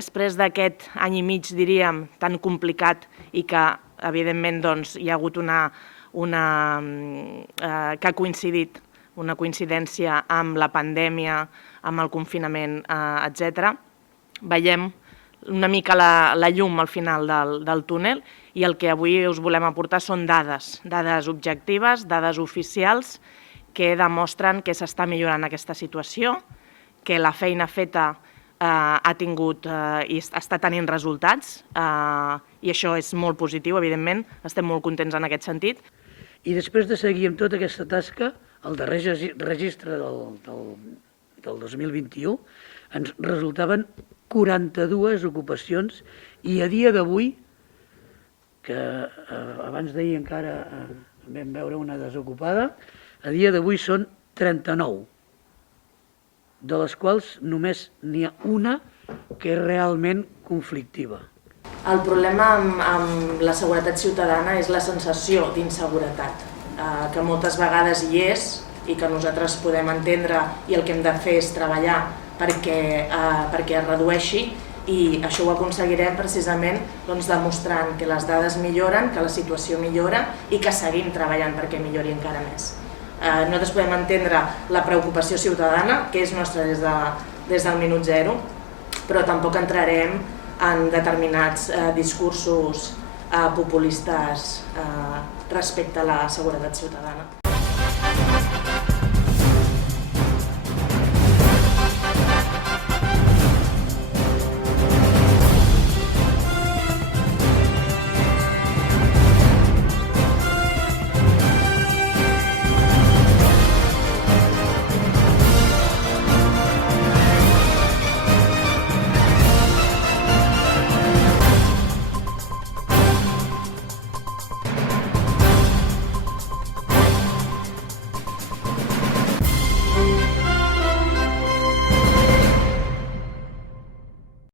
després d'aquest any i mig, diríem, tan complicat i que, evidentment, hi ha hagut que ha coincidit una coincidència amb la pandèmia, amb el confinament, etc., veiem una mica la llum al final del túnel i el que avui us volem aportar són dades objectives, dades oficials que demostren que s'està millorant aquesta situació, que la feina feta ha tingut i està tenint resultats i això és molt positiu, evidentment, estem molt contents en aquest sentit. I després de seguir amb tota aquesta tasca, el darrer registre del 2021 ens resultaven 42 ocupacions i a dia d'avui, que abans d'ahir encara vam veure una desocupada, a dia d'avui són 39, de les quals només n'hi ha una que és realment conflictiva. El problema amb la seguretat ciutadana és la sensació d'inseguretat, que moltes vegades hi és i que nosaltres podem entendre i el que hem de fer és treballar perquè es redueixi i això ho aconseguirem precisament demostrant que les dades milloren, que la situació millora i que seguim treballant perquè millori encara més. Nosaltres podem entendre la preocupació ciutadana, que és nostra des del minut zero, però tampoc entrarem en determinats discursos populistes respecte a la seguretat ciutadana.